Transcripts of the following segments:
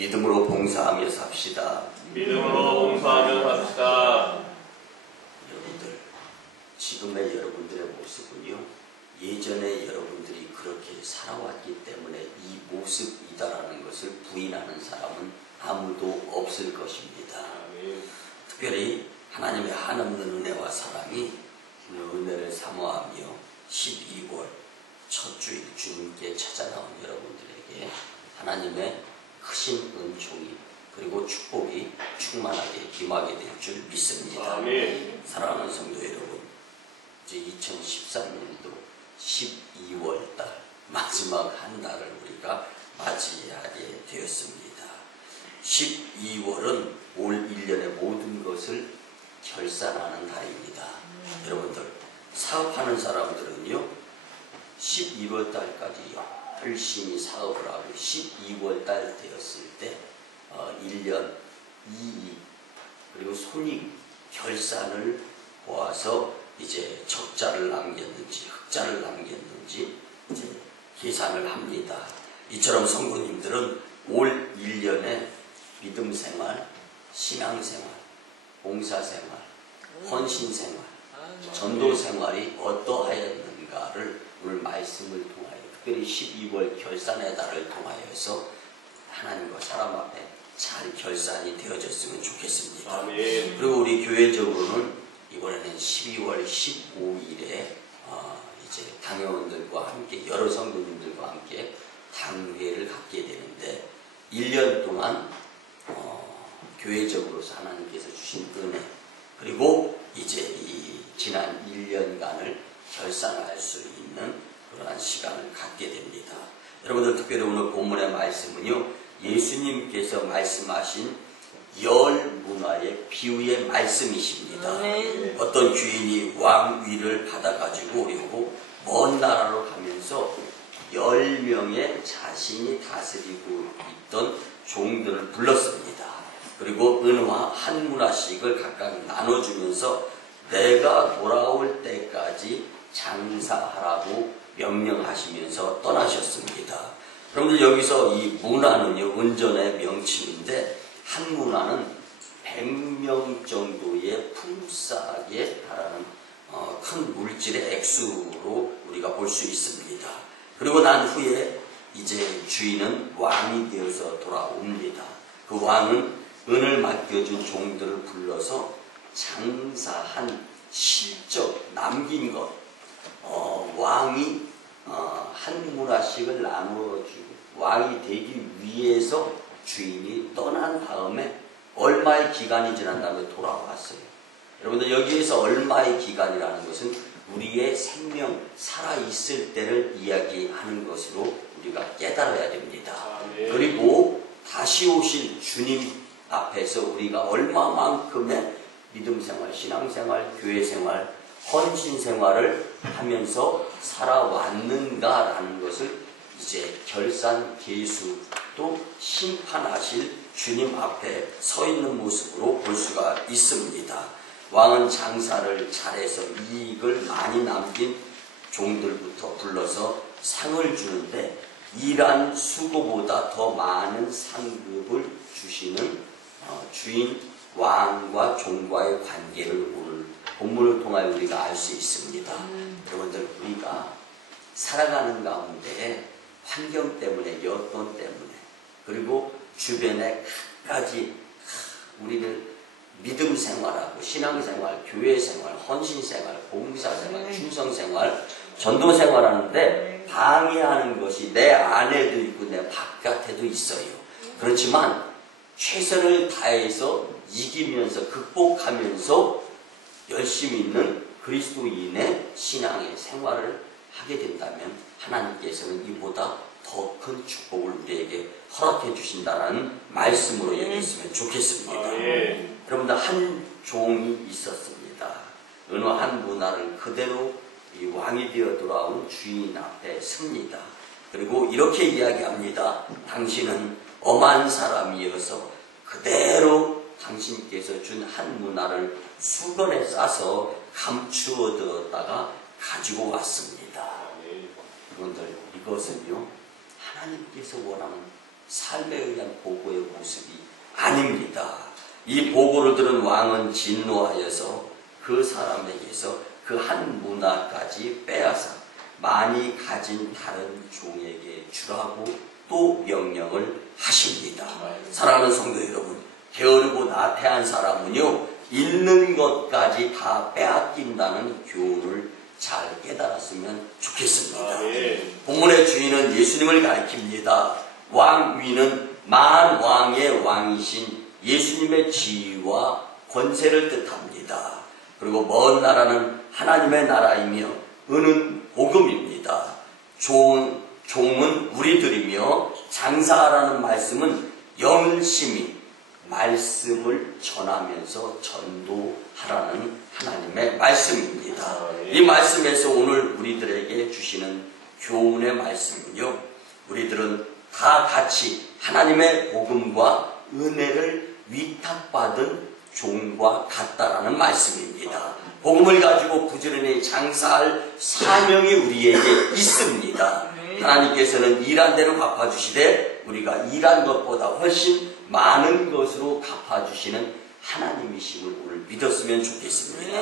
믿음으로 봉사하며 삽시다. 믿음으로 봉사하며 삽시다. 여러분들, 지금의 여러분들의 모습은요, 예전에 여러분들이 그렇게 살아왔기 때문에 이 모습이다라는 것을 부인하는 사람은 아무도 없을 것입니다. 아멘. 특별히 하나님의 한없는 은혜와 사랑이 은혜를 사모하며 12월 첫 주일 주님께 찾아 나온 여러분들에게 하나님의 크신 은총이 그리고 축복이 충만하게 임하게 될 줄 믿습니다. 아멘. 사랑하는 성도 여러분, 이제 2013년도 12월 달 마지막 한 달을 우리가 맞이하게 되었습니다. 12월은 올 1년의 모든 것을 결산하는 달입니다. 여러분들, 사업하는 사람들은요, 12월 달까지 열심히 사업을 하고 12월 달 되었을 때 1년 이익 그리고 손익 결산을 보아서 이제 적자를 남겼는지 흑자를 남겼는지 이제 계산을 합니다. 이처럼 성도님들은 올 1년의 믿음 생활, 신앙 생활, 봉사 생활, 헌신 생활, 전도 생활이 어떠하였는가를 오늘 말씀을 통하여 특별히 12월 결산의 달을 통하여서 하나님과 사람 앞에 잘 결산이 되어졌으면 좋겠습니다. 아멘. 그리고 우리 교회적으로는 이번에는 12월 15일에 이제 당회원들과 함께 여러 성도님들과 함께 당회를 갖게 되는데 1년 동안 교회적으로서 하나님께서 주신 은혜 그리고 이제 이 지난 1년간을 결산할 수 있는 그러한 시간을 갖게 됩니다. 여러분들 특별히 오늘 본문의 말씀은요, 예수님께서 말씀하신 열 문화의 비유의 말씀이십니다. 어떤 주인이 왕위를 받아가지고 오려고 먼 나라로 가면서 10명의 자신이 다스리고 있던 종들을 불렀습니다. 그리고 은화 한 문화씩을 각각 나눠주면서 내가 돌아올 때까지 장사하라고 명령하시면서 떠나셨습니다. 여러분들 여기서 이 문화는요, 은전의 명칭인데 한 문화는 100명 정도의 품삯에 달하는 큰 물질의 액수로 우리가 볼 수 있습니다. 그리고 난 후에 이제 주인은 왕이 되어서 돌아옵니다. 그 왕은 은을 맡겨준 종들을 불러서 장사한 실적 남긴 것, 왕이 한 문화씩을 나누어주고 왕이 되기 위해서 주인이 떠난 다음에 얼마의 기간이 지난 다음에 돌아왔어요. 여러분들 여기에서 얼마의 기간이라는 것은 우리의 생명 살아있을 때를 이야기하는 것으로 우리가 깨달아야 됩니다. 그리고 다시 오실 주님 앞에서 우리가 얼마만큼의 믿음 생활, 신앙 생활, 교회 생활, 헌신 생활을 하면서 살아왔는가라는 것을 이제 결산 계수 또 심판하실 주님 앞에 서 있는 모습으로 볼 수가 있습니다. 왕은 장사를 잘해서 이익을 많이 남긴 종들부터 불러서 상을 주는데 일한 수고보다 더 많은 상급을 주시는 주인 왕과 종과의 관계를 오늘 본문을 통하여 우리가 알 수 있습니다. 여러분들 우리가 살아가는 가운데 환경 때문에 여건 때문에 그리고 주변에 갖가지 우리를 믿음 생활하고 신앙 생활, 교회 생활, 헌신 생활, 봉사 생활, 충성 생활, 전도 생활하는데 방해하는 것이 내 안에도 있고 내 바깥에도 있어요. 그렇지만 최선을 다해서 이기면서 극복하면서 열심히 있는 그리스도인의 신앙의 생활을 하게 된다면 하나님께서는 이보다 더 큰 축복을 우리에게 허락해 주신다는 말씀으로 여겼으면 좋겠습니다. 여러분들 한 종이 있었습니다. 은화 한 문화를 그대로 이 왕이 되어 돌아온 주인 앞에 섭니다. 그리고 이렇게 이야기합니다. 당신은 엄한 사람이어서 그대로 당신께서 준 한 문화를 수건에 싸서 감추어 두었다가 가지고 왔습니다. 여러분들 이것은요 하나님께서 원하는 삶에 의한 보고의 모습이 아닙니다. 이 보고를 들은 왕은 진노하여서 그 사람에게서 그 한 문화까지 빼앗아 많이 가진 다른 종에게 주라고 또 명령을 하십니다. 사랑하는 성도 여러분, 게으르고 나태한 사람은요, 있는 것까지 다 빼앗긴다는 교훈을 잘 깨달았으면 좋겠습니다. 본문의 주인은 예수님을 가리킵니다. 왕위는 만왕의 왕이신 예수님의 지위와 권세를 뜻합니다. 그리고 먼 나라는 하나님의 나라이며 은은 복음입니다. 종은 우리들이며 장사하라는 말씀은 열심히 말씀을 전하면서 전도하라는 하나님의 말씀입니다. 이 말씀에서 오늘 우리들에게 주시는 교훈의 말씀은요, 우리들은 다 같이 하나님의 복음과 은혜를 위탁받은 종과 같다라는 말씀입니다. 복음을 가지고 부지런히 장사할 사명이 우리에게 있습니다. 하나님께서는 일한 대로 갚아주시되 우리가 일한 것보다 훨씬 많은 것으로 갚아주시는 하나님이심을 오늘 믿었으면 좋겠습니다.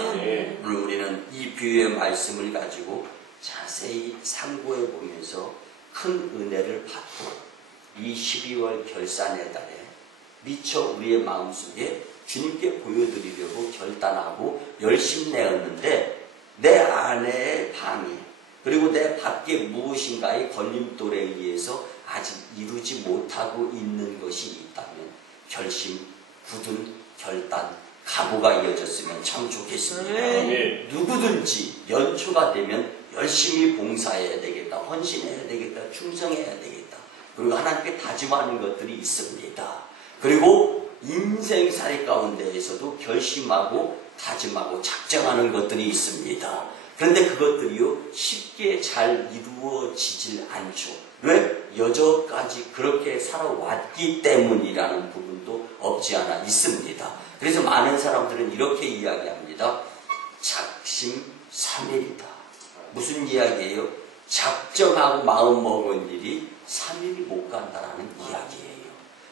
오늘 우리는 이 비유의 말씀을 가지고 자세히 상고해 보면서 큰 은혜를 받고 이 12월 결산의 달에 미처 우리의 마음속에 주님께 보여드리려고 결단하고 열심히 내었는데 내 안의 방해 그리고 내 밖에 무엇인가의 걸림돌에 의해서 아직 이루지 못하고 있는 것이 있다면 결심, 굳은 결단, 각오가 이어졌으면 참 좋겠습니다. 누구든지 연초가 되면 열심히 봉사해야 되겠다, 헌신해야 되겠다, 충성해야 되겠다. 그리고 하나님께 다짐하는 것들이 있습니다. 그리고 인생살이 가운데에서도 결심하고 다짐하고 작정하는 것들이 있습니다. 그런데 그것들이요 쉽게 잘 이루어지질 않죠. 왜? 여전까지 그렇게 살아왔기 때문이라는 부분도 없지 않아 있습니다. 그래서 많은 사람들은 이렇게 이야기합니다. 작심삼일이다. 무슨 이야기예요? 작정하고 마음 먹은 일이 3일이 못 간다라는 이야기예요.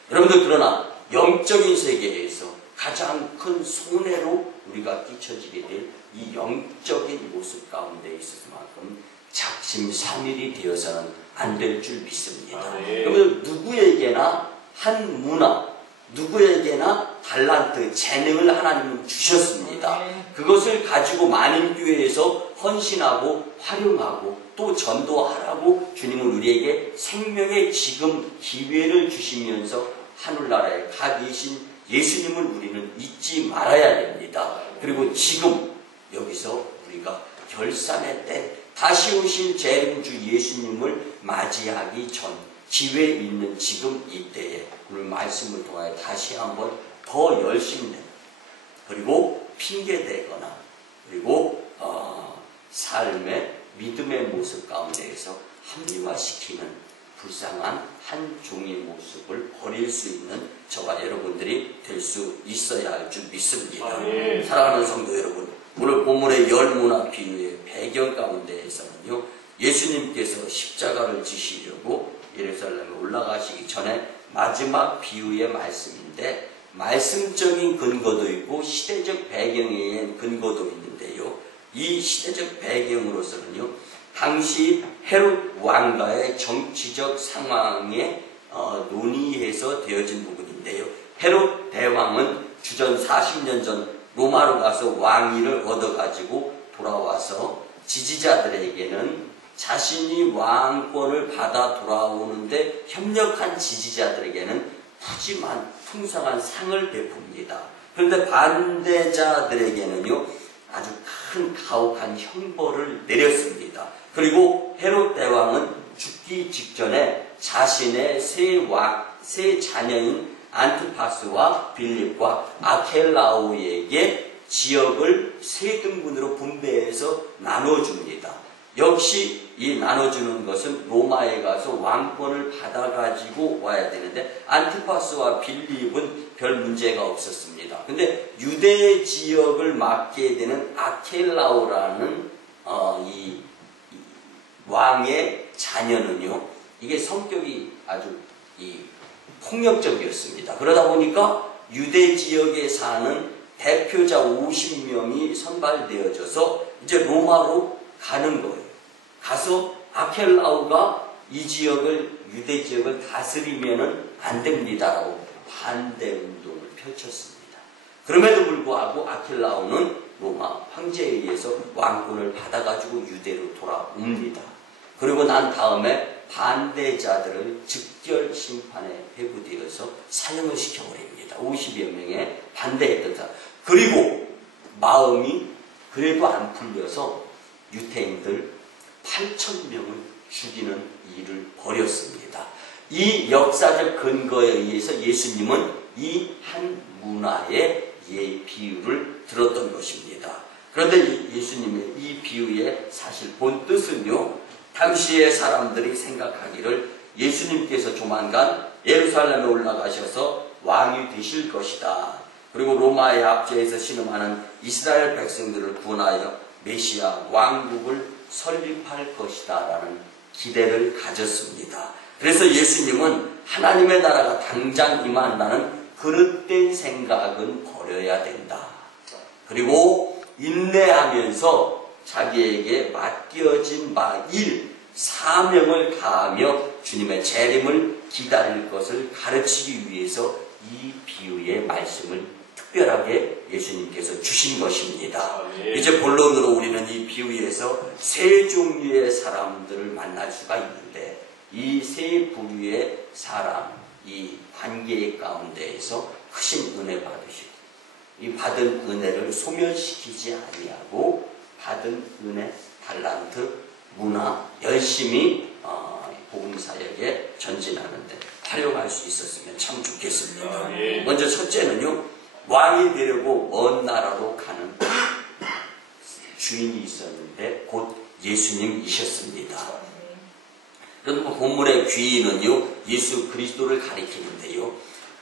여러분들, 그러나 영적인 세계에서 가장 큰 손해로 우리가 끼쳐지게 될 이 영적인 모습 가운데 있어서만큼 작심삼일이 되어서는 안 될 줄 믿습니다. 여러분, 누구에게나 한 문화, 누구에게나 달란트, 재능을 하나님은 주셨습니다. 그것을 가지고 만인교회에서 헌신하고 활용하고 또 전도하라고 주님은 우리에게 생명의 지금 기회를 주시면서 하늘나라에 가 계신 예수님을 우리는 잊지 말아야 됩니다. 그리고 지금 여기서 우리가 결산의 때 다시 오실 재림주 예수님을 맞이하기 전 기회 있는 지금 이때에 오늘 말씀을 통하여 다시 한번 더 열심히 그리고 핑계대거나 그리고 삶의 믿음의 모습 가운데에서 합리화시키는 불쌍한 한 종의 모습을 버릴 수 있는 저와 여러분들이 될 수 있어야 할 줄 믿습니다. 사랑하는 성도 여러분, 오늘 본문의 열문화 비유의 배경 가운데에서는요, 예수님께서 십자가를 지시려고 예루살렘에 올라가시기 전에 마지막 비유의 말씀인데 말씀적인 근거도 있고 시대적 배경에 의한 근거도 있는데요. 이 시대적 배경으로서는요, 당시 헤롯 왕과의 정치적 상황에 논의해서 되어진 부분인데요. 헤롯 대왕은 주전 40년 전 로마로 가서 왕위를 얻어가지고 돌아와서 지지자들에게는 자신이 왕권을 받아 돌아오는데 협력한 지지자들에게는 푸짐한 풍성한 상을 베풉니다. 그런데 반대자들에게는요 아주 큰 가혹한 형벌을 내렸습니다. 그리고 헤롯 대왕은 죽기 직전에 자신의 세 자녀인 안티파스와 빌립과 아켈라오에게 지역을 세 등분으로 분배해서 나눠줍니다. 역시 이 나눠주는 것은 로마에 가서 왕권을 받아가지고 와야 되는데 안티파스와 빌립은 별 문제가 없었습니다. 근데 유대 지역을 맡게 되는 아켈라오라는 이 왕의 자녀는요, 이게 성격이 아주 폭력적이었습니다. 그러다 보니까 유대 지역에 사는 대표자 50명이 선발되어져서 이제 로마로 가는 거예요. 가서 아켈라우가 이 지역을, 유대 지역을 다스리면은 안 됩니다라고 반대 운동을 펼쳤습니다. 그럼에도 불구하고 아켈라우는 로마 황제에 의해서 왕권을 받아가지고 유대로 돌아옵니다. 그리고 난 다음에 반대자들을 즉결 심판에 회부되어서 사형을 시켜버립니다. 50여 명의 반대했던 사람. 그리고 마음이 그래도 안 풀려서 유태인들 8,000명을 죽이는 일을 벌였습니다. 이 역사적 근거에 의해서 예수님은 이 한 문화의 비유를 들었던 것입니다. 그런데 예수님의 이 비유의 사실 본 뜻은요, 당시의 사람들이 생각하기를 예수님께서 조만간 예루살렘에 올라가셔서 왕이 되실 것이다. 그리고 로마의 압제에서 신음하는 이스라엘 백성들을 구원하여 메시아 왕국을 설립할 것이다 라는 기대를 가졌습니다. 그래서 예수님은 하나님의 나라가 당장 임한다는 그릇된 생각은 버려야 된다. 그리고 인내하면서 자기에게 맡겨진 일, 사명을 다하며 주님의 재림을 기다릴 것을 가르치기 위해서 이 비유의 말씀을 특별하게 예수님께서 주신 것입니다. 이제 본론으로 우리는 이 비유에서 세 종류의 사람들을 만날 수가 있는데, 이 세 부류의 사람, 이 관계 가운데에서 크신 은혜 받으시고, 이 받은 은혜를 소멸시키지 아니하고 받은 은혜, 달란트, 문화 열심히 복음사역에 전진하는데 활용할 수 있었으면 참 좋겠습니다. 먼저 첫째는요, 왕이 되려고 먼 나라로 가는 주인이 있었는데 곧 예수님이셨습니다. 그럼 본문의 귀인은요, 예수 그리스도를 가리키는데요,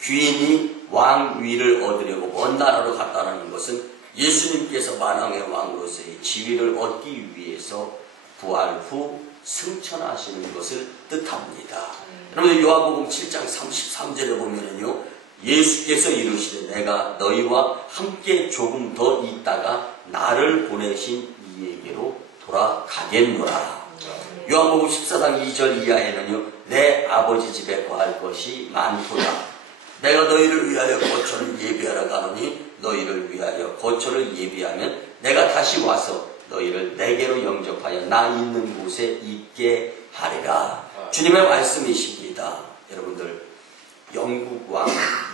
귀인이 왕위를 얻으려고 먼 나라로 갔다는 것은 예수님께서 만왕의 왕으로서의 지위를 얻기 위해서 부활 후 승천하시는 것을 뜻합니다. 여러분, 요한복음 7장 33절에 보면은요, 예수께서 이르시되 내가 너희와 함께 조금 더 있다가 나를 보내신 이에게로 돌아가겠노라. 요한복음 14장 2절 이하에는요, 내 아버지 집에 거할 것이 많도다. 내가 너희를 위하여 거처를 예비하러 가노니 너희를 위하여 거처를 예비하면 내가 다시 와서 너희를 내게로 영접하여 나 있는 곳에 있게 하리라. 주님의 말씀이십니다. 여러분들, 영국 왕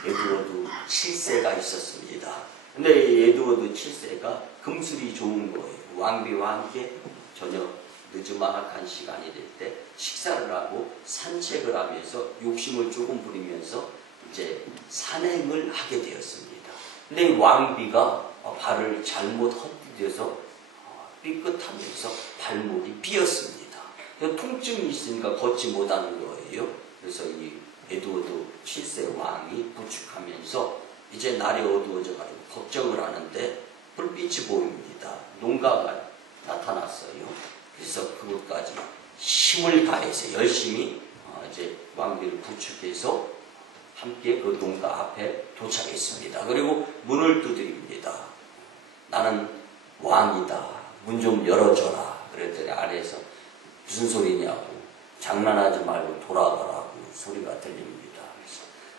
에드워드 7세가 있었습니다. 근데 이 에드워드 7세가 금술이 좋은 거예요. 왕비와 함께 저녁 늦지막한 시간이 될 때 식사를 하고 산책을 하면서 욕심을 조금 부리면서 이제 산행을 하게 되었습니다. 근데 이 왕비가 발을 잘못 헛디뎌서 삐끗하면서 발목이 삐었습니다. 통증이 있으니까 걷지 못하는 거예요. 그래서 이 에드워드 7세 왕이 부축하면서 이제 날이 어두워져 가지고 걱정을 하는데 불빛이 보입니다. 농가가 나타났어요. 그래서 그것까지 힘을 다해서 열심히 이제 왕비를 부축해서 함께 그 농가 앞에 도착했습니다. 그리고 문을 두드립니다. 나는 왕이다. 문 좀 열어줘라. 그랬더니 안에서 무슨 소리냐고, 장난하지 말고 돌아가라고 소리가 들립니다.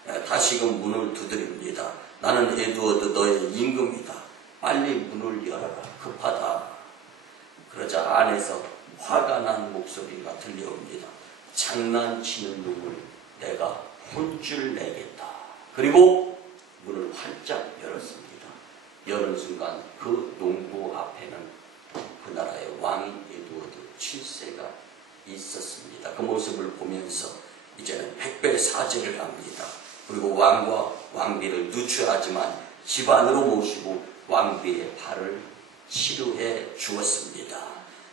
그래서 다시금 문을 두드립니다. 나는 에드워드 너의 임금이다. 빨리 문을 열어라. 급하다. 그러자 안에서 화가 난 목소리가 들려옵니다. 장난치는 놈을 내가 혼쭐 내겠다. 그리고 문을 활짝 열었습니다. 여는 순간 그 농부 앞에는 그 나라의 왕인 에드워드 7세가 있었습니다. 그 모습을 보면서 이제는 백배 사죄를 합니다. 그리고 왕과 왕비를 누추하지만 집 안으로 모시고 왕비의 발을 치료해 주었습니다.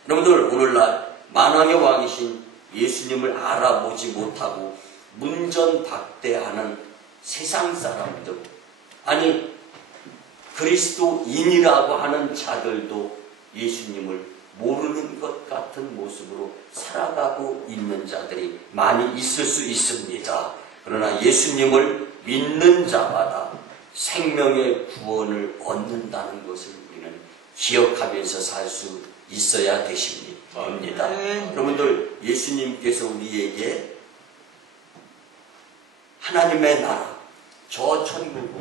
여러분들, 오늘날 만왕의 왕이신 예수님을 알아보지 못하고 문전박대하는 세상 사람들, 아니 그리스도인이라고 하는 자들도 예수님을 모르는 것 같은 모습으로 살아가고 있는 자들이 많이 있을 수 있습니다. 그러나 예수님을 믿는 자마다 생명의 구원을 얻는다는 것을 우리는 기억하면서 살 수 있어야 됩니다. 여러분들, 예수님께서 우리에게 하나님의 나라, 저 천국으로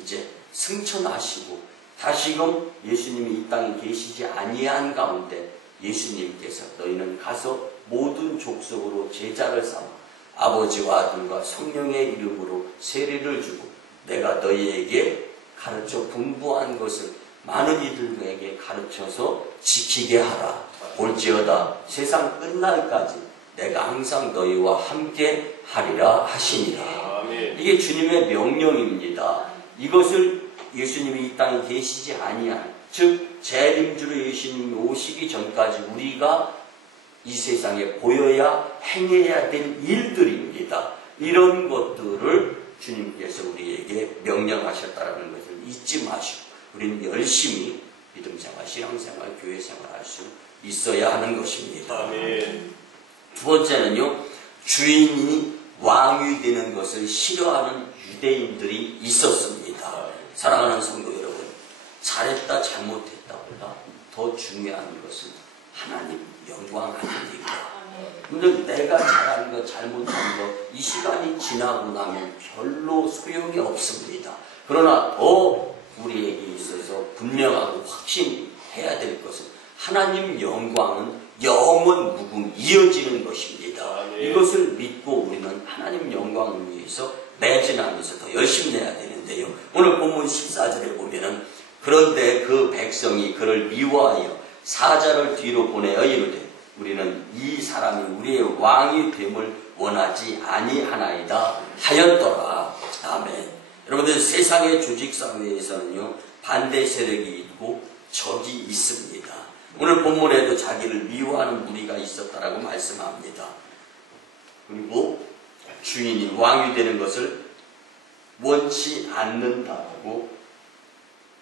이제 승천하시고 다시금 예수님이 이 땅에 계시지 아니한 가운데 예수님께서 너희는 가서 모든 족속으로 제자를 삼아 아버지와 아들과 성령의 이름으로 세례를 주고 내가 너희에게 가르쳐 분부한 것을 많은 이들에게 가르쳐서 지키게 하라. 올지어다 세상 끝날까지 내가 항상 너희와 함께 하리라 하시니라. 이게 주님의 명령입니다. 이것을 예수님이 이 땅에 계시지 아니한, 즉 재림주로 예수님이 오시기 전까지 우리가 이 세상에 보여야 행해야 될 일들입니다. 이런 것들을 주님께서 우리에게 명령하셨다는 것을 잊지 마시고 우리는 열심히 믿음생활, 신앙생활, 교회생활 할 수 있어야 하는 것입니다. 아멘. 두 번째는요, 주인이 왕이 되는 것을 싫어하는 유대인들이 있었습니다. 사랑하는 성도 여러분, 잘했다 잘못했다보다 더 중요한 것은 하나님 영광 아닙니까? 근데 내가 잘한 것 잘못한 것 이 시간이 지나고 나면 별로 소용이 없습니다. 그러나 더 우리에게 있어서 분명하고 확신해야 될 것은 하나님 영광은 영원 무궁 이어지는 것입니다. 이것을 믿고 우리는 하나님 영광을 위해서 매진하면서 더 열심히 내야 되는데요. 오늘 본문 14절에 보면은 그런데 그 백성이 그를 미워하여 사자를 뒤로 보내어 이르되 우리는 이 사람이 우리의 왕이 됨을 원하지 아니하나이다 하였더라. 아멘. 여러분들, 세상의 조직사회에서는요 반대 세력이 있고 적이 있습니다. 오늘 본문에도 자기를 미워하는 무리가 있었다라고 말씀합니다. 그리고 주인이 왕이 되는 것을 원치 않는다고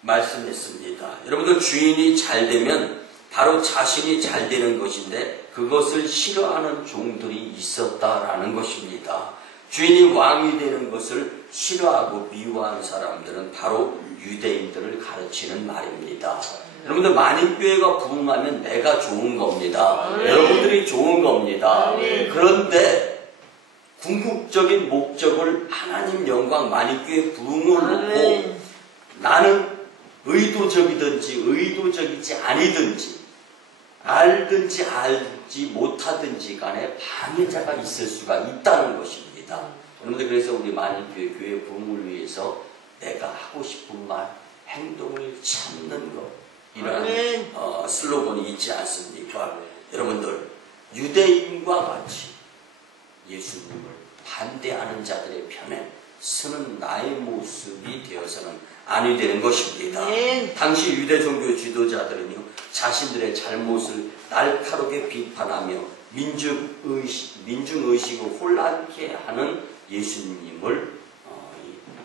말씀했습니다. 여러분들, 주인이 잘 되면 바로 자신이 잘 되는 것인데 그것을 싫어하는 종들이 있었다라는 것입니다. 주인이 왕이 되는 것을 싫어하고 미워하는 사람들은 바로 유대인들을 가르치는 말입니다. 여러분들, 만인교회가 부흥하면 내가 좋은 겁니다. 여러분들이 좋은 겁니다. 그런데 궁극적인 목적을 하나님 영광 만인교회 부흥을 놓고 나는 의도적이든지 의도적이지 아니든지 알든지 알지 못하든지 간에 방해자가 있을 수가 있다는 것입니다. 여러분들, 그래서 우리 만인교회 교회 부흥을 위해서 내가 하고 싶은 말, 행동을 참는 것, 이런 슬로건이 있지 않습니까? 여러분들, 유대인과 같이 예수님을 반대하는 자들의 편에 서는 나의 모습이 되어서는 아니 되는 것입니다. 당시 유대 종교 지도자들은요 자신들의 잘못을 날카롭게 비판하며 민중의식을 혼란케 하는 예수님을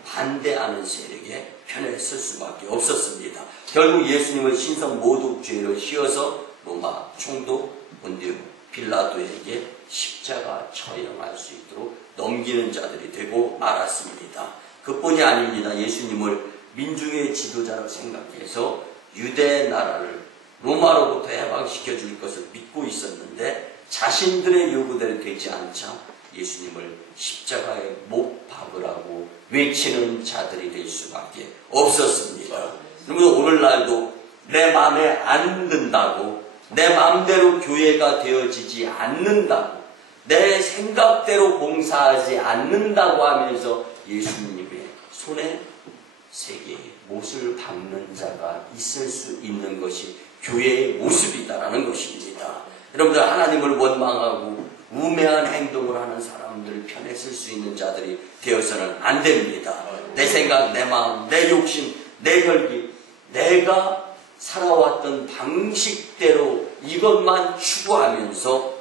반대하는 세력의 편에 설 수밖에 없었습니다. 결국 예수님을 신성 모독죄를 씌워서 로마 총독 본디오 빌라도에게 십자가 처형할 수 있도록 넘기는 자들이 되고 말았습니다. 그뿐이 아닙니다. 예수님을 민중의 지도자로 생각해서 유대 나라를 로마로부터 해방시켜 줄 것을 믿고 있었는데 자신들의 요구대로 되지 않자 예수님을 십자가에 못 박으라고 외치는 자들이 될 수밖에 없었습니다. 그러면 오늘날도 내 마음에 안 든다고, 내 마음대로 교회가 되어지지 않는다고, 내 생각대로 봉사하지 않는다고 하면서 예수님의 손에 세계의 못을 박는 자가 있을 수 있는 것이 교회의 모습이다라는 것입니다. 여러분들, 하나님을 원망하고 우매한 행동을 하는 사람들 편에 쓸 수 있는 자들이 되어서는 안 됩니다. 내 생각, 내 마음, 내 욕심, 내 혈기, 내가 살아왔던 방식대로 이것만 추구하면서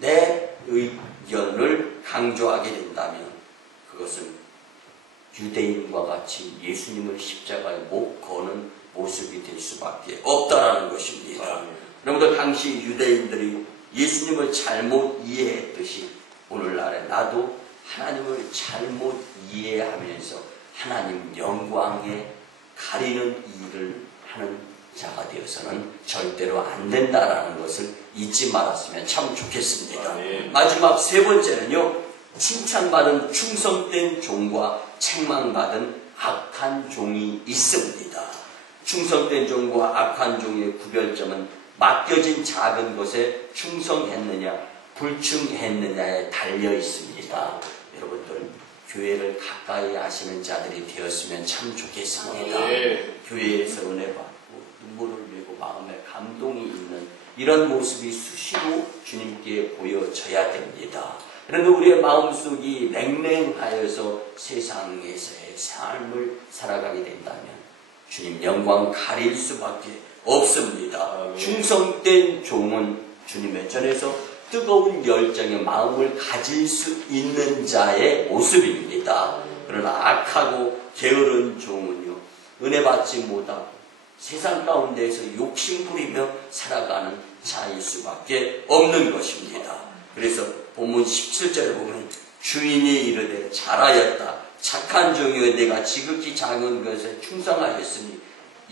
내 의견을 강조하게 된다면 그것은 유대인과 같이 예수님을 십자가에 못 거는 모습이 될 수밖에 없다라는 것입니다. 여러분들, 당시 유대인들이 예수님을 잘못 이해했듯이 오늘날에 나도 하나님을 잘못 이해하면서 하나님 영광에 가리는 일을 하는 자가 되어서는 절대로 안 된다라는 것을 잊지 말았으면 참 좋겠습니다. 마지막 세 번째는요, 칭찬받은 충성된 종과 책망받은 악한 종이 있습니다. 충성된 종과 악한 종의 구별점은 맡겨진 작은 것에 충성했느냐 불충했느냐에 달려 있습니다. 여러분들 교회를 가까이 하시는 자들이 되었으면 참 좋겠습니다. 교회에서 은혜 받고 눈물을 흘리고 마음에 감동이 있는 이런 모습이 수시로 주님께 보여져야 됩니다. 그런데 우리의 마음속이 냉랭하여서 세상에서의 삶을 살아가게 된다면 주님 영광 가릴 수밖에 없습니다. 충성된 종은 주님의 전에서 뜨거운 열정의 마음을 가질 수 있는 자의 모습입니다. 그러나 악하고 게으른 종은요, 은혜 받지 못하고 세상 가운데에서 욕심 부리며 살아가는 자일 수밖에 없는 것입니다. 그래서 본문 17절에 보면 주인이 이르되 잘하였다. 착한 종이여 내가 지극히 작은 것에 충성하였으니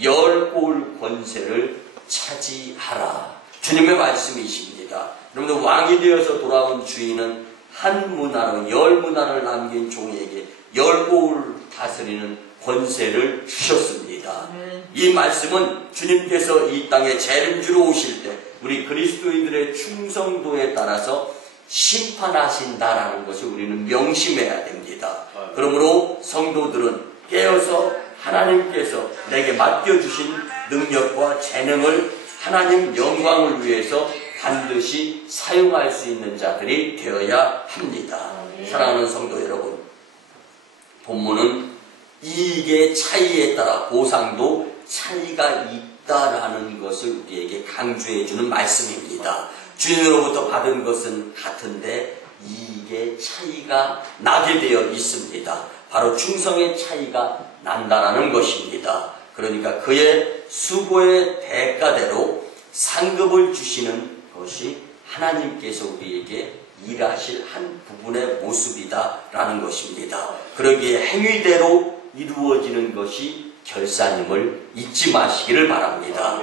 10골 권세를 차지하라. 주님의 말씀이십니다. 여러분들 왕이 되어서 돌아온 주인은 한 문화로 10문화를 남긴 종에게 10골 다스리는 권세를 주셨습니다. 이 말씀은 주님께서 이 땅에 재림주로 오실 때 우리 그리스도인들의 충성도에 따라서 심판하신다라는 것을 우리는 명심해야 됩니다. 그러므로 성도들은 깨어서 하나님께서 내게 맡겨주신 능력과 재능을 하나님 영광을 위해서 반드시 사용할 수 있는 자들이 되어야 합니다. 사랑하는 성도 여러분, 본문은 이익의 차이에 따라 보상도 차이가 있다라는 것을 우리에게 강조해주는 말씀입니다. 주인으로부터 받은 것은 같은데 이익의 차이가 나게 되어 있습니다. 바로 충성의 차이가 난다라는 것입니다. 그러니까 그의 수고의 대가대로 상급을 주시는 것이 하나님께서 우리에게 일하실 한 부분의 모습이다라는 것입니다. 그러기에 행위대로 이루어지는 것이 결산임을 잊지 마시기를 바랍니다.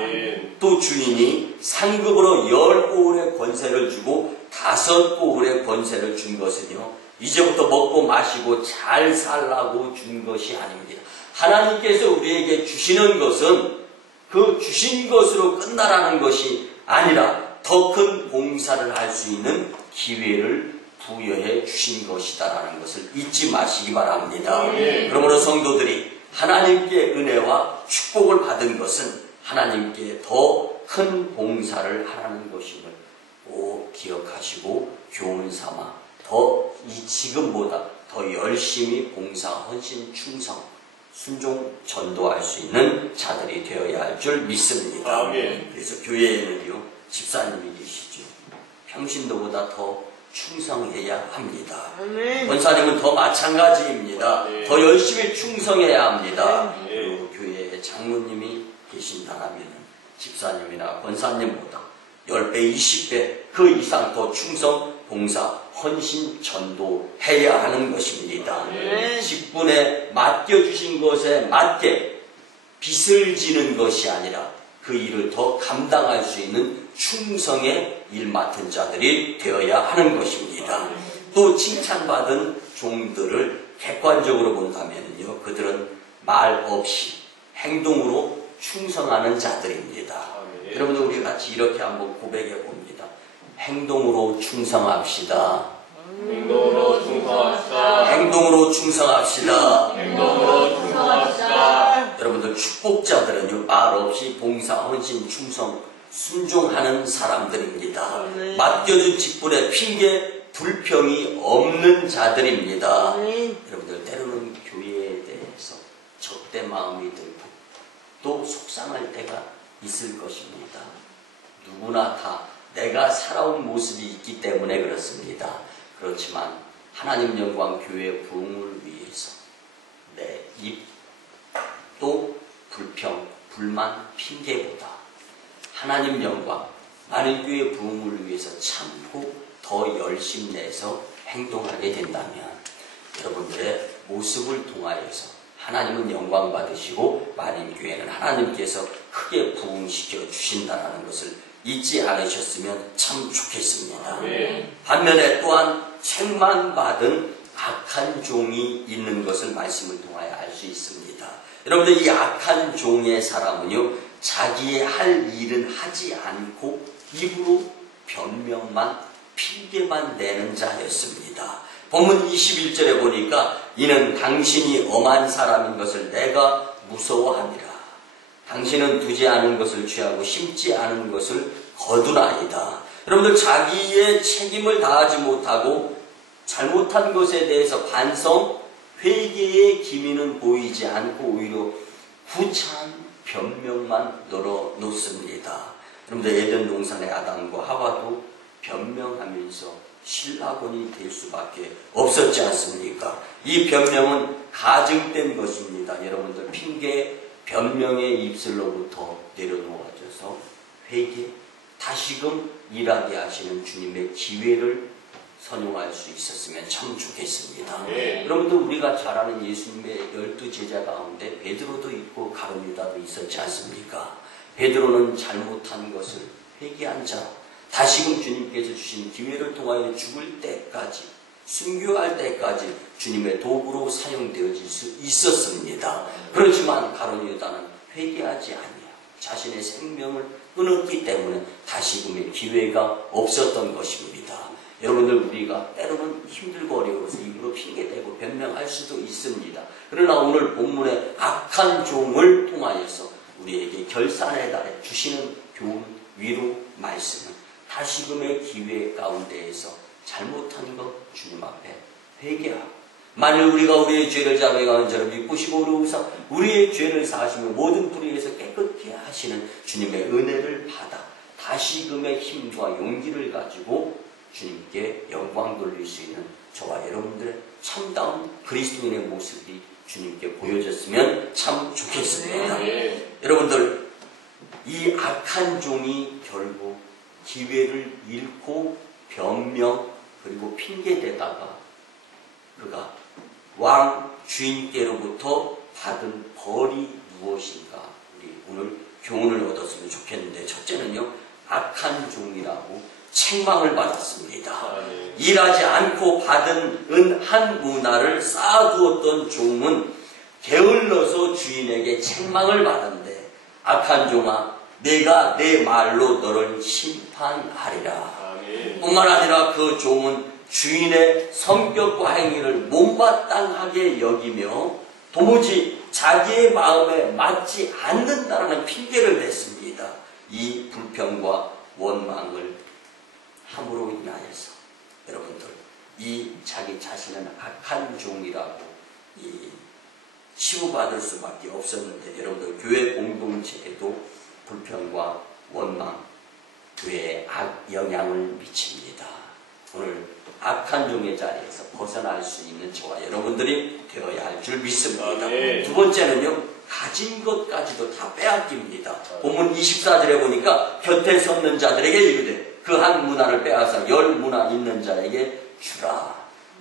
또 주인이 상급으로 10고울의 권세를 주고 5고울의 권세를 준 것은요, 이제부터 먹고 마시고 잘 살라고 준 것이 아닙니다. 하나님께서 우리에게 주시는 것은 그 주신 것으로 끝나라는 것이 아니라 더 큰 봉사를 할 수 있는 기회를 부여해 주신 것이다라는 것을 잊지 마시기 바랍니다. 그러므로 성도들이 하나님께 은혜와 축복을 받은 것은 하나님께 더 큰 봉사를 하라는 것임을 꼭 기억하시고 교훈 삼아 더 이 지금보다 더 열심히 봉사, 헌신, 충성, 순종, 전도할 수 있는 자들이 되어야 할 줄 믿습니다. 그래서 교회에는요, 집사님이 계시죠. 평신도보다 더 충성해야 합니다. 권사님은 더 마찬가지입니다. 더 열심히 충성해야 합니다. 그리고 교회에 장로님이 계신다라면 집사님이나 권사님보다 10배, 20배 그 이상 더 충성, 봉사, 헌신, 전도해야 하는 것입니다. 직분에 맡겨주신 것에 맞게 빚을 지는 것이 아니라 그 일을 더 감당할 수 있는 충성의 일 맡은 자들이 되어야 하는 것입니다. 또 칭찬받은 종들을 객관적으로 본다면요, 그들은 말 없이 행동으로 충성하는 자들입니다. 여러분들 우리 같이 이렇게 한번 고백해 봅니다. 행동으로 충성합시다. 행동으로 충성합시다. 행동으로 충성합시다. 행동으로 충성합시다. 여러분들 축복자들은요, 말 없이 봉사, 헌신, 충성, 순종하는 사람들입니다. 맡겨준 직분에 핑계, 불평이 없는 자들입니다. 여러분들 때로는 교회에 대해서 적대 마음이 들고 또 속상할 때가 있을 것입니다. 누구나 다 내가 살아온 모습이 있기 때문에 그렇습니다. 그렇지만 하나님 영광 교회 부흥을 위해서 내 입 또 불평, 불만, 핑계보다 하나님 영광, 많은 교회 부흥을 위해서 참고 더 열심 내서 행동하게 된다면 여러분들의 모습을 통하여서 하나님은 영광 받으시고 마림교회는 하나님께서 크게 부흥시켜 주신다는 것을 잊지 않으셨으면 참 좋겠습니다. 반면에 또한 책망받은 악한 종이 있는 것을 말씀을 통하여 알 수 있습니다. 여러분들 이 악한 종의 사람은요, 자기의 할 일은 하지 않고 입으로 변명만 핑계만 내는 자였습니다. 본문 21절에 보니까 이는 당신이 엄한 사람인 것을 내가 무서워함이라. 당신은 두지 않은 것을 취하고 심지 않은 것을 거두나이다. 여러분들 자기의 책임을 다하지 못하고 잘못한 것에 대해서 반성, 회개의 기미는 보이지 않고 오히려 구차한 변명만 늘어놓습니다. 여러분들 에덴 동산의 아담과 하와도 변명하면서 신라곤이 될 수밖에 없었지 않습니까? 이 변명은 가증된 것입니다. 여러분들 핑계, 변명의 입술로부터 내려놓아져서 회개, 다시금 일하게 하시는 주님의 기회를 선용할 수 있었으면 참 좋겠습니다. 여러분들 우리가 잘 아는 예수님의 12 제자 가운데 베드로도 있고 가룟유다도 있었지 않습니까? 베드로는 잘못한 것을 회개한 자, 다시금 주님께서 주신 기회를 통하여 죽을 때까지, 순교할 때까지 주님의 도구로 사용되어질 수 있었습니다. 그렇지만 가룟유다는 회개하지 아니하고 자신의 생명을 끊었기 때문에 다시금의 기회가 없었던 것입니다. 여러분들 우리가 때로는 힘들고 어려워서 입으로 핑계대고 변명할 수도 있습니다. 그러나 오늘 본문의 악한 종을 통하여서 우리에게 결산의 달에 주시는 교훈, 위로, 말씀은 다시금의 기회 가운데에서 잘못한 것 주님 앞에 회개하고, 만일 우리가 우리의 죄를 자백하는 자를 믿으시고 의로우사 우리의 죄를 사하시며 모든 불의에서 깨끗게 하시는 주님의 은혜를 받아 다시금의 힘과 용기를 가지고 주님께 영광 돌릴 수 있는 저와 여러분들의 참다운 그리스도인의 모습이 주님께 보여졌으면 참 좋겠습니다. 여러분들 이 악한 종이 결국 기회를 잃고 변명 그리고 핑계대다가 그가 왕 주인께로부터 받은 벌이 무엇인가 우리 오늘 교훈을 얻었으면 좋겠는데, 첫째는요, 악한 종이라고 책망을 받았습니다. 일하지 않고 받은 은 한 문화를 쌓아두었던 종은 게을러서 주인에게 책망을 받은데, 악한 종아 내가 내 말로 너를 심판하리라. 뿐만 아니라 그 종은 주인의 성격과 행위를 못마땅하게 여기며 도무지 자기의 마음에 맞지 않는다는 핑계를 냈습니다. 이 불평과 원망을 함으로 인하여서 여러분들 이 자기 자신은 악한 종이라고 치부받을 수밖에 없었는데, 여러분들 교회 공동체에도 불평과 원망, 교회에 영향을 미칩니다. 오늘 악한 종의 자리에서 벗어날 수 있는 저와 여러분들이 되어야 할 줄 믿습니다. 두 번째는요, 가진 것까지도 다 빼앗깁니다. 본문 24절에 보니까 곁에 섰는 자들에게 이르되 그 한 문화를 빼앗아 10 문화 있는 자에게 주라.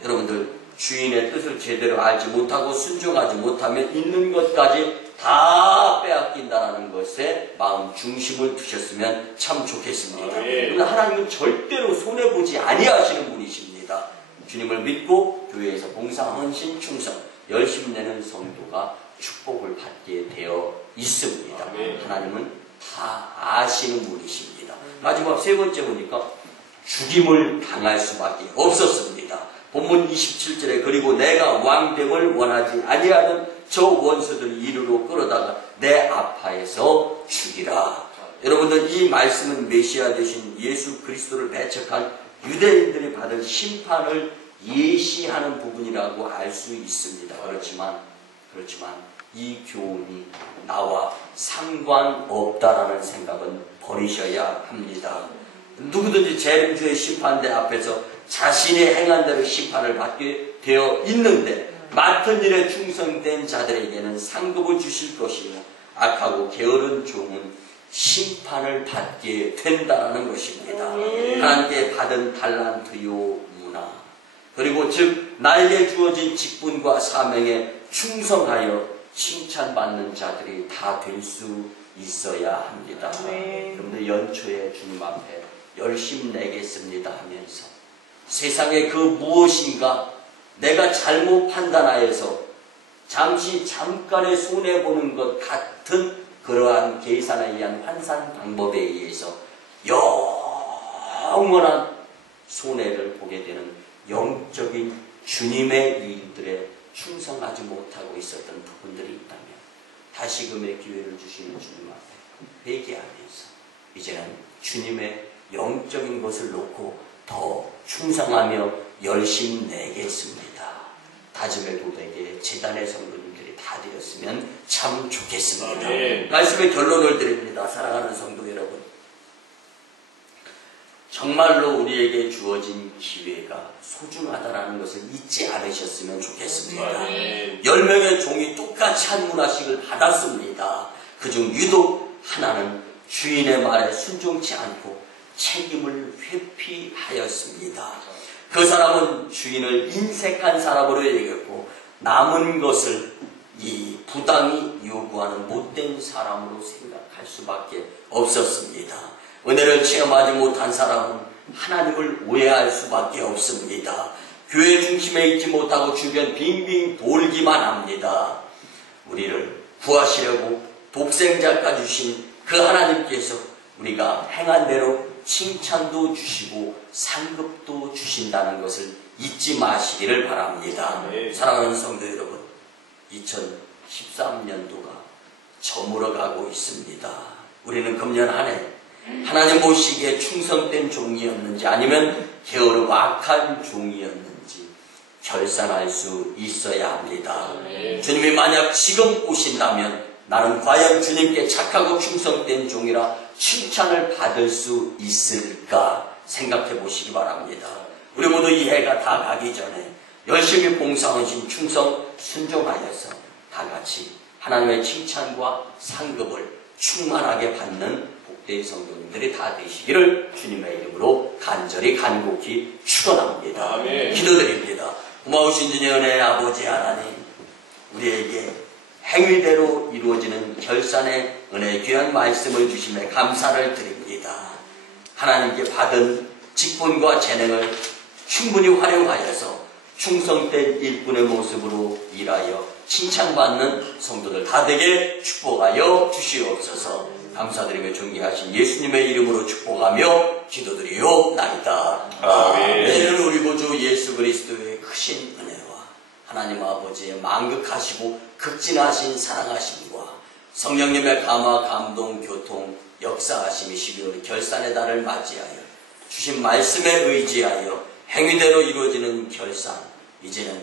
여러분들 주인의 뜻을 제대로 알지 못하고 순종하지 못하면 있는 것까지 다 빼앗긴다는 것에 마음 중심을 두셨으면 참 좋겠습니다. 그러나 하나님은 절대로 손해보지 아니하시는 분이십니다. 주님을 믿고 교회에서 봉사, 헌신, 충성, 열심 내는 성도가 축복을 받게 되어 있습니다. 하나님은 다 아시는 분이십니다. 마지막 세 번째 보니까 죽임을 당할 수밖에 없었습니다. 본문 27절에 그리고 내가 왕됨을 원하지 아니하던 저 원수들 이리로 끌어다가 내 아파에서 죽이라. 여러분들 이 말씀은 메시아 되신 예수 그리스도를 배척한 유대인들이 받을 심판을 예시하는 부분이라고 알 수 있습니다. 그렇지만 이 교훈이 나와 상관없다라는 생각은 버리셔야 합니다. 누구든지 재림주의 심판대 앞에서 자신의 행한 대로 심판을 받게 되어 있는데, 맡은 일에 충성된 자들에게는 상급을 주실 것이요 악하고 게으른 종은 심판을 받게 된다는 것입니다. 하나님께 받은 달란트요 문화, 그리고 즉 나에게 주어진 직분과 사명에 충성하여 칭찬받는 자들이 다 될 수 있어야 합니다. 여러분들 연초에 주님 앞에 열심 내겠습니다 하면서 세상에 그 무엇인가 내가 잘못 판단하여서 잠깐의 손해보는 것 같은 그러한 계산에 의한 환산 방법에 의해서 영원한 손해를 보게 되는 영적인 주님의 일들에 충성하지 못하고 있었던 부분들이 있다면 다시금의 기회를 주시는 주님 앞에 회개하면서 이제는 주님의 영적인 것을 놓고 더 충성하며 열심 내겠습니다. 다짐의 고백에 재단의 성도님들이 다 되었으면 참 좋겠습니다. 말씀의 결론을 드립니다. 사랑하는 성도 여러분, 정말로 우리에게 주어진 기회가 소중하다는 것을 잊지 않으셨으면 좋겠습니다. 10명의 종이 똑같이 한 문화씩을 받았습니다. 그중 유독 하나는 주인의 말에 순종치 않고 책임을 회피하였습니다. 그 사람은 주인을 인색한 사람으로 여겼고 남은 것을 이 부당히 요구하는 못된 사람으로 생각할 수밖에 없었습니다. 은혜를 체험하지 못한 사람은 하나님을 오해할 수밖에 없습니다. 교회 중심에 있지 못하고 주변 빙빙 돌기만 합니다. 우리를 구하시려고 독생자가 주신 그 하나님께서 우리가 행한 대로 칭찬도 주시고 상급도 주신다는 것을 잊지 마시기를 바랍니다. 사랑하는 성도 여러분, 2013년도가 저물어가고 있습니다. 우리는 금년 한 해 하나님 보시기에 충성된 종이었는지 아니면 게으르고 악한 종이었는지 결산할 수 있어야 합니다. 주님이 만약 지금 오신다면 나는 과연 주님께 착하고 충성된 종이라 칭찬을 받을 수 있을까 생각해 보시기 바랍니다. 우리 모두 이 해가 다 가기 전에 열심히 봉사하신 충성 순종하여서 다 같이 하나님의 칭찬과 상급을 충만하게 받는 복된 성도님들이 다 되시기를 주님의 이름으로 간절히 간곡히 축원합니다. 기도드립니다. 고마우신 주님의 은혜의 아버지 하나님, 우리에게 행위대로 이루어지는 결산의 은혜의 귀한 말씀을 주심에 감사를 드립니다. 하나님께 받은 직분과 재능을 충분히 활용하여서 충성된 일꾼의 모습으로 일하여 칭찬받는 성도들 다 되게 축복하여 주시옵소서. 감사드리며 존귀하신 예수님의 이름으로 축복하며 기도드리옵나이다. 아멘. 우리 구주 예수 그리스도의 크신 은혜와 하나님 아버지의 만극하시고 극진하신 사랑하심과 성령님의 감화, 감동, 교통, 역사하심이 12월 결산의 달을 맞이하여 주신 말씀에 의지하여 행위대로 이루어지는 결산, 이제는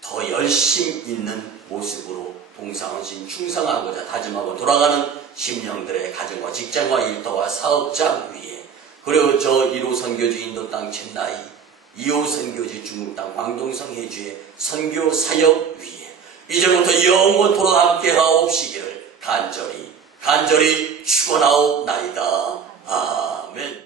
더 열심 있는 모습으로 봉사원신 충성하고자 다짐하고 돌아가는 심령들의 가정과 직장과 일터와 사업장 위에, 그리고 저 1호 선교지 인도 땅 첸나이, 2호 선교지 중국 땅 광동성 해주의 선교 사역 위에 이제부터 영원토록 함께하옵시기를 간절히 축원하옵나이다. 아멘.